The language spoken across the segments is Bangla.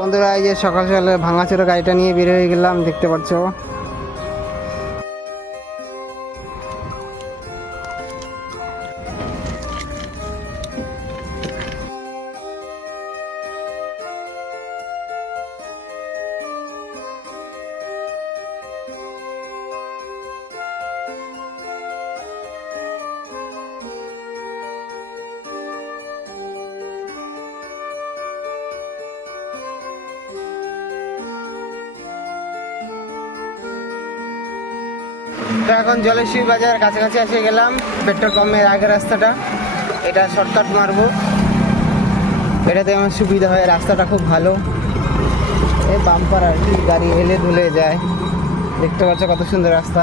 বন্ধুরা, এই যে সকাল সকালে ভাঙাচোরা গাড়িটা নিয়ে বের হয়ে গেলাম, দেখতে পাচ্ছ। তো এখন জলেশ্বরী বাজার কাছাকাছি এসে গেলাম। পেট্রোল পাম্পের আগের রাস্তাটা, এটা শর্টকাট মারবো, এটাতে আমার সুবিধা হয়। রাস্তাটা খুব ভালো, এই বাম্পার আর কি, গাড়ি হেলে ধুলে যায়। দেখতে পাচ্ছ কত সুন্দর রাস্তা।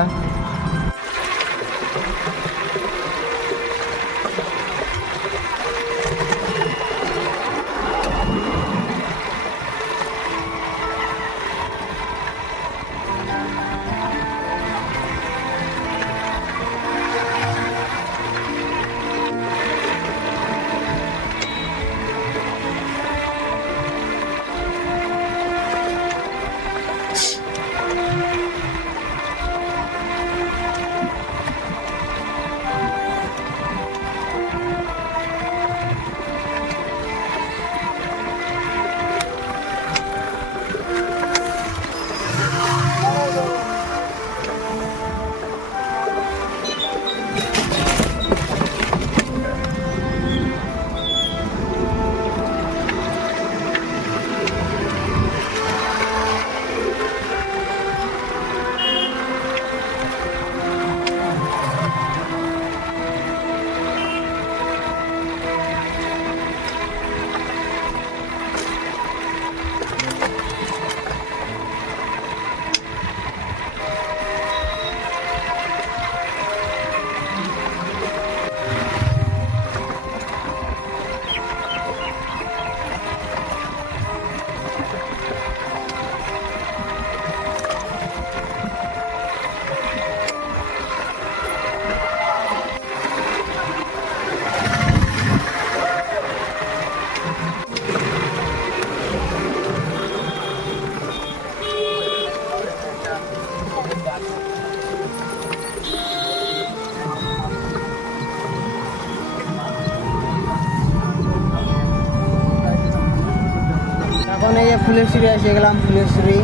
এখন এই যে ফুলেশ্বরী এসে গেলাম। ফুলেশ্বরী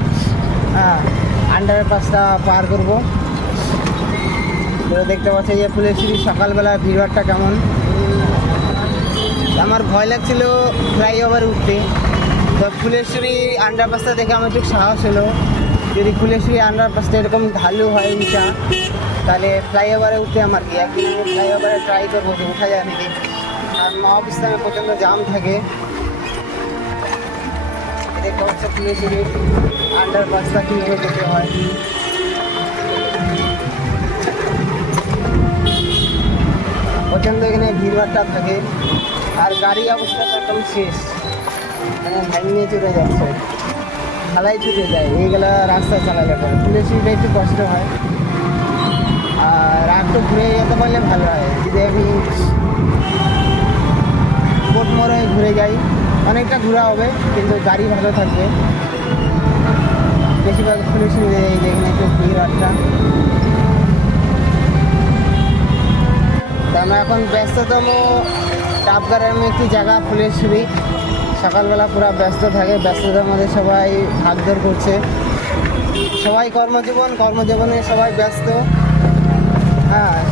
আন্ডারপাসটা পার করবো। দেখতে পাচ্ছি যে ফুলেশ্বরী সকালবেলা ভিড়ভাড়টা কেমন। আমার ভয় লাগছিল ফ্লাইওভারে উঠতে, তো ফুলেশ্বরী আন্ডারপাসটা দেখে আমার একটু সাহস হলো। যদি ফুলেশ্বরী আন্ডারপাসটা এরকম ঢালু হয় উঁচা, তাহলে ফ্লাইওভারে উঠতে আমার কি, একদিন ফ্লাইওভারে ট্রাই করবো যে উঠা যায় নাকি। আর মহাবিস্তানে প্রচণ্ড জাম থাকে। দেখতে পাচ্ছি ফুলেশ্বরী আন্ডারপাসটা কীভাবে যেতে হয়। প্রচণ্ড এখানে ভিড়ভাড়টা থাকে, আর গাড়ি অবস্থাটা একদম শেষ, মানে ভাঙিয়ে চলে যাচ্ছে, ঢালাই ছুটে যায়। এইগুলা রাস্তা চালালে পরে ফুলেশ্বরীটা একটু কষ্ট হয়। আর একটু ঘুরে যেতে পারলে ভালো হয়। যদি আমি কোটমোড়ে ঘুরে যাই, অনেকটা ঘোরা হবে, কিন্তু গাড়ি ভালো থাকবে। বেশিরভাগ ফুলেশ্বরী যেখানে একটু ভিড়ভাড়টা। আমরা এখন ব্যস্ততম ডাবগারের একটি জায়গা ফুলেশ্বরী। সকালবেলা পুরো ব্যস্ত থাকে, ব্যস্ততার মধ্যে সবাই ভাগদৌড় করছে, সবাই কর্মজীবনে সবাই ব্যস্ত।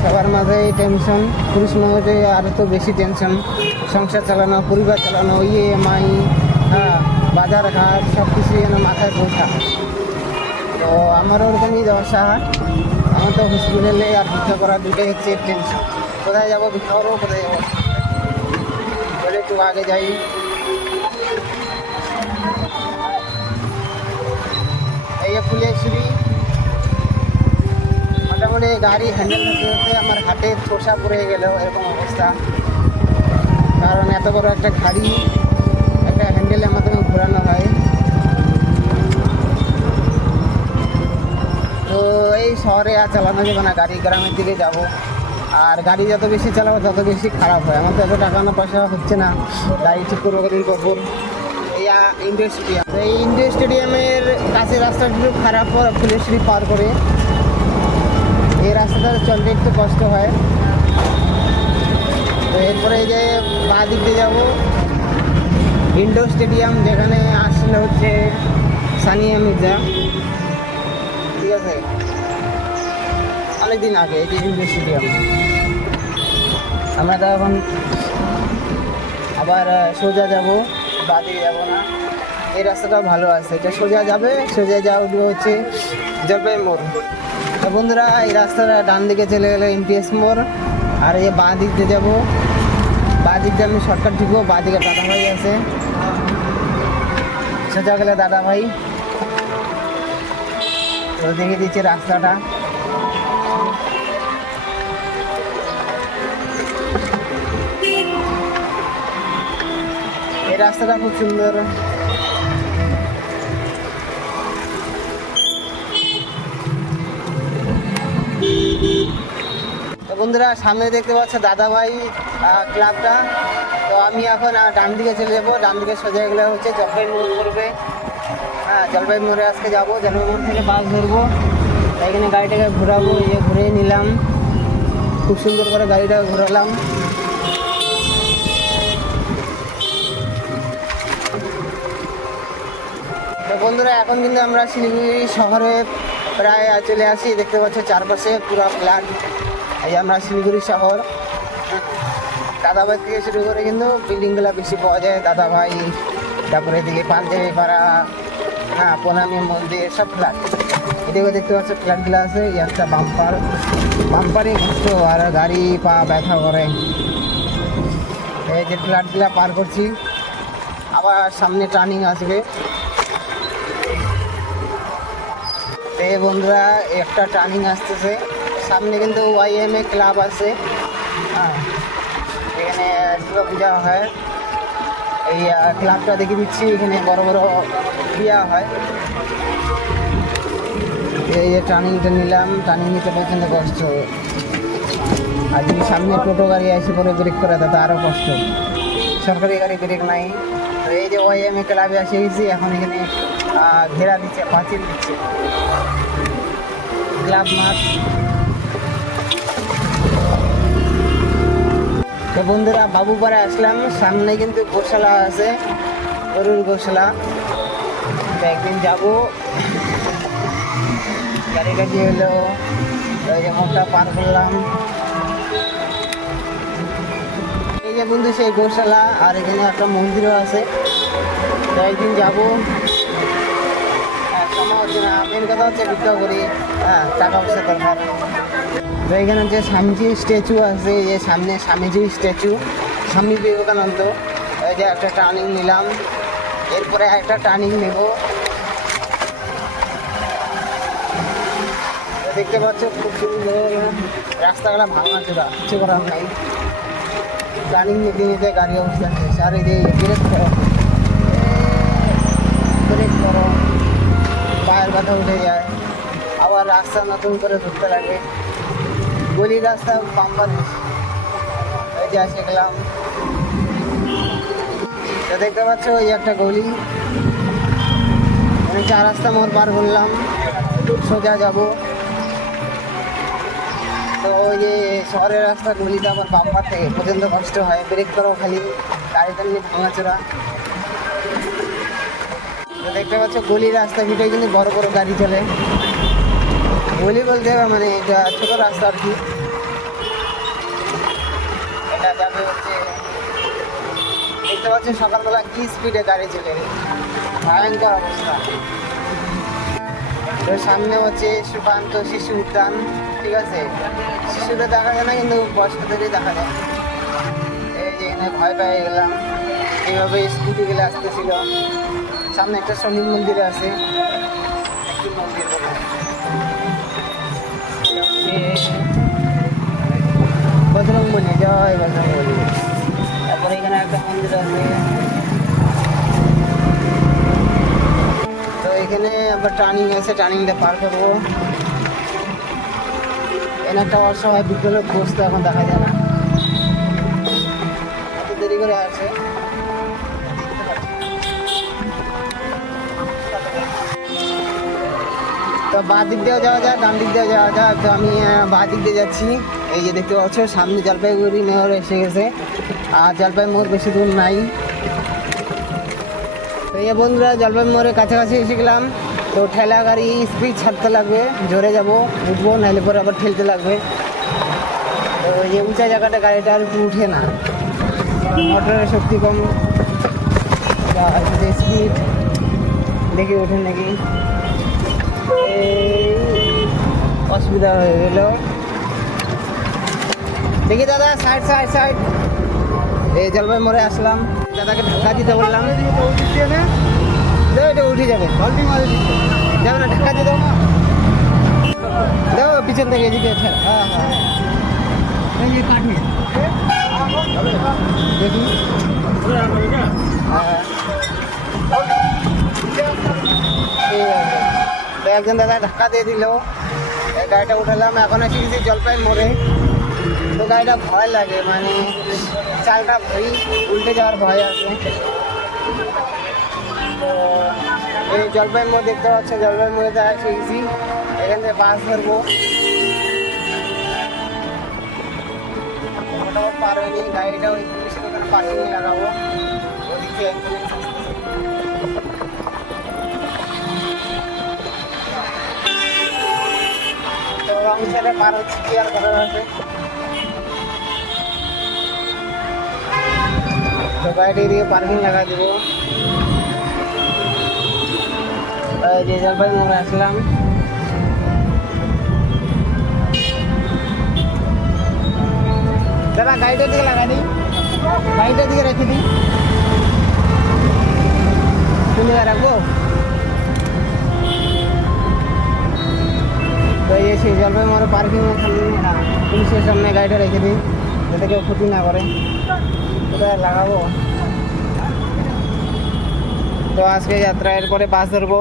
সবার মাঝেই টেনশন, পুরুষ মানুষের আরও তো বেশি টেনশন। সংসার চালানো, পরিবার চালানো, EMI, বাজার ঘাট সব কিছু যেন মাথায় বোঝা। তো আমারও ওরকমই দশা। আমার তো হসপিটালে আর ভিক্ষা করা দুটোই হচ্ছে টেনশন। কোথায় যাবো, ভিক্ষা করবো, কোথায় যাবো, বলে একটু আগে যাই। এই ফুলেশ্বরী মোটামুটি গাড়ি হ্যান্ডেল করতে করতে আমার হাতে ছোসা পড়ে গেল, এরকম অবস্থা। কারণ এত বড় একটা গাড়ি, একটা হ্যান্ডেলের মাধ্যমে ঘোরানো হয়। তো এই শহরে আর চালানো যাবে না, গাড়ি গ্রামের দিকে যাব। আর গাড়ি যত বেশি চালাবো তত বেশি খারাপ হয়। আমার তো এত টাকা না পয়সা হচ্ছে না গাড়ি ঠিক করবো, কদিন করবো। এই ইন্ডোর স্টেডিয়াম। এই ইন্ডোর স্টেডিয়ামের কাছে রাস্তাটা একটু খারাপ, ফুলেশ্বরী পার করে এই রাস্তাটা চলতে একটু কষ্ট হয়। তো এরপরে যে বাঁ দিক দিয়ে যাবো ইন্ডোর স্টেডিয়াম, যেখানে আসলে হচ্ছে সানিয়া মির্জা, ঠিক আছে, অনেকদিন আগে। এই যে ইন্ডোর স্টেডিয়াম, আমরা তো এখন আবার সোজা যাব, বাঁ দিকে যাবো না। এই রাস্তাটাও ভালো আছে, এটা সোজা যাবে, সোজা যাওয়া হচ্ছে জলপাই মোড়। তো বন্ধুরা এই রাস্তাটা ডান দিকে চলে গেলে এমপিএস মোড়, আর এই বাঁ দিক দিয়ে যাবো, বাঁ দিক দিয়ে আমি শর্টকাট ঢুকবো, বাঁ দিকে দাদাভাই আছে, সোজা গেলে দাদাভাই। তো দেখে দিচ্ছি রাস্তাটা, এই রাস্তাটা খুব সুন্দর। তো বন্ধুরা সামনে দেখতে পাচ্ছ দাদাভাই ক্লাবটা। তো আমি এখন ডান দিকে চলে যাবো, ডান দিকে সোজা গেলে হচ্ছে জলপাই মোড় পড়বে। হ্যাঁ, জলপাই মোড়ে আজকে যাবো, জলপাই মোড় থেকে বাস ধরবো, এখানে গাড়িটাকে ঘোরাবো। এই যে ঘুরে নিলাম, খুব সুন্দর করে গাড়িটা ঘোরালাম। তো বন্ধুরা এখন কিন্তু আমরা শিলিগুড়ি শহরে প্রায় চলে আসি। দেখতে পাচ্ছ চারপাশে পুরো ফ্ল্যাট। এই আমরা শিলিগুড়ি শহর, দাদাভাই থেকে শুরু করে কিন্তু বিল্ডিংগুলো বেশি পাওয়া যায়। দাদাভাই, তারপরে এদিকে পাঞ্জাবি পাড়া, হ্যাঁ, প্রণামী মন্দির, সব ফ্ল্যাট। এদিকে দেখতে পাচ্ছ ফ্ল্যাটগুলো আছে। এই একটা বাম্পারে ঘুরতো আর গাড়ি পা ব্যথা করে। এই যে ফ্ল্যাটগুলো পার করছি, আবার সামনে টার্নিং আসবে। এই বন্ধুরা একটা টার্নিং আসতেছে, সামনে কিন্তু ওয়াইএমএ ক্লাব আছে। হ্যাঁ, এখানে দুর্গা পূজা হয়। এই ক্লাবটা দেখে দিচ্ছি, এখানে বড় বড় ক্রিয়া হয়। এই যে টার্নিংটা নিলাম, টার্নিং নিতে পর্যন্ত কষ্ট। আর যদি সামনে টোটো গাড়ি এসে পরে ব্রেক করে তাতে আরও কষ্ট, সরকারি গাড়ি ব্রেক নাই। তো এই যে ওয়াইএমএ ক্লাবে এসে গেছি, এখন এখানে ঘেরা দিচ্ছে, পাঁচিল দিচ্ছে, ক্লাব মাঠ। তো বন্ধুরা বাবুপাড়া আসলাম, সামনে কিন্তু গোশালা আছে, গরুর গোশালা। তো একদিন যাবো, গাড়িটা দিয়ে হলো ওই যে মোড়টা পার করলাম। এই যে বন্ধু সেই গোশালা, আর এখানে একটা মন্দিরও আছে। তো একদিন যাবো, সময় হচ্ছে না, মেন কথা হচ্ছে ভিক্ষা করি, হ্যাঁ, টাকা পয়সা দরকার। তো এখানে যে স্বামীজি স্ট্যাচু আছে, এই সামনে স্বামীজি স্ট্যাচু, স্বামী বিবেকানন্দ। এই যে একটা টার্নিং নিলাম, এরপরে একটা টার্নিং নেব। দেখতে পাচ্ছ খুব সুন্দর রাস্তাগুলো ভাঙাচোরা, কিছু করার নাই। টার্নিং নিতে নিতে গাড়ি অবস্থা শেষ। আর এই যে ব্রেক করো, পায়ের ব্যথা উঠে যায়, আবার রাস্তা নতুন করে ধরতে লাগে। গলি রাস্তা বাম্পার বেশি। এই যে আসে গেলাম, তো দেখতে পাচ্ছ ওই একটা গলি, মানে 4 রাস্তা মোড় পার করলাম, সোজা যাব। তো ওই যে শহরের রাস্তা, গলিটা আবার বাম্পার থেকে পর্যন্ত কষ্ট হয়, ব্রেক করো খালি, গাড়িটা নিয়ে ভাঙাচোরা। তো দেখতে পাচ্ছ গলির রাস্তা ভিতরে কিন্তু বড় বড় গাড়ি চলে। গলি বলতে হবে মানে এটা ছোটো রাস্তা আর কি। এটা যাবে হচ্ছে, দেখতে পাচ্ছি সকালবেলা কি স্পিডে গাড়ি চলে, ভয়ঙ্কর অবস্থা। তো সামনে হচ্ছে সুকান্ত শিশু উদ্যান, ঠিক আছে, শিশুদের দেখা যায় না কিন্তু বয়স্কদেরই দেখা যায়। এই যে এখানে ভয় পেয়ে গেলাম, এইভাবে স্কুটি গেলে আসতেছিল। সামনে একটা শনি মন্দির আছে, একটি মন্দির বলে বজরং বলি, জয় বজরং বলি। তারপরে এখানে একটা মন্দির আছে। তো এখানে আবার টার্নিং আছে, টার্নিংটা পার করবো। এখানে একটা অসহায় বিদ্যালয় লোক বসতে এখন দেখা যায় না, এত দেরি করে আছে। তো বাঁ দিক দিয়েও যাওয়া যায়, ডান দিক দিয়েও যাওয়া যায়। তো আমি বাঁ দিক দিয়ে যাচ্ছি। এই যে দেখতে পাচ্ছ সামনে জলপাইগুড়ি মোড় এসে গেছে, আর জলপাই মোড় বেশি দূর নাই। তো এই বন্ধুরা জলপাই মোড়ের কাছাকাছি এসে গেলাম। তো ঠেলা গাড়ি স্পিড ছাড়তে লাগবে, জোরে যাবো, উঠবো, নাহলে পরে আবার ঠেলতে লাগবে। তো এই যে উঁচা জায়গাটা গাড়িটা আর একটু উঠে না, মোটরের শক্তি কম, স্পিড দেখি ওঠে নাকি। অসুবিধা হয়ে গেল। দেখি দাদা, সাইড সাইড সাইড। এই জলপাই মোড়ে আসলাম, দাদাকে ঢাকা দিতে বললাম, এটা উঠে যাবে, যাবে না, ঢাকা দিয়ে দাও, দাও পিছন থেকে এদিকে। হ্যাঁ হ্যাঁ কাঠি দেখি। হ্যাঁ তো একজন দাদা ধাক্কা দিয়ে দিল, এই গাড়িটা উঠালাম। এখন এসে গেছি জলপাই মোড়ে। তো গাড়িটা ভয় লাগে, মানে চালটা ভয়, উল্টে যাওয়ার ভয় আছে। তো এই জলপাই মোড় দেখতে পাচ্ছ, জলপাই মোড়ে এসে গেছি। এখান থেকে বাস ধরবো, মোটামুটি পার হয়নি। গাড়িটা ওই পুলিশের ওখানে পার্কিংয়ে লাগাবো, ওদিকে অংশে পার হচ্ছে, ক্লিয়ার করার আছে। তো গাড়িটি দিয়ে পার্কিং লাগাই দেবো। যে জলপাই মোড়ে আসলাম। দাদা গাড়িটার দিকে লাগা দিই, গাড়িটার দিকে রেখে দিই, কোন জায়গায় রাখবো। তো এই সেই জলপাই মোড়ে পার্কিংয়ের সামনে, পুলিশের সামনে গাড়িটা রেখে দিই, যাতে কেউ ক্ষতি না করে। কোথায় লাগাবো? তো আজকে যাত্রা, এরপরে বাস ধরবো।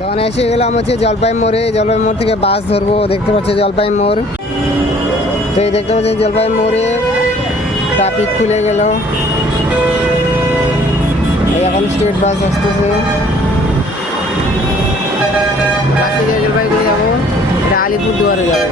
তখন এসে গেলাম হচ্ছে জলপাই মোড়ে। জলপাই মোড় থেকে বাস ধরবো। দেখতে পাচ্ছি জলপাই মোড়। তো এই দেখতে পাচ্ছি জলপাই মোড়ে ট্রাফিক খুলে গেল। এখন স্টেট বাস আসতেছে, বাসে জলপাইগুড়ি যাবো, এটা আলিপুরদুয়ারে যাবো।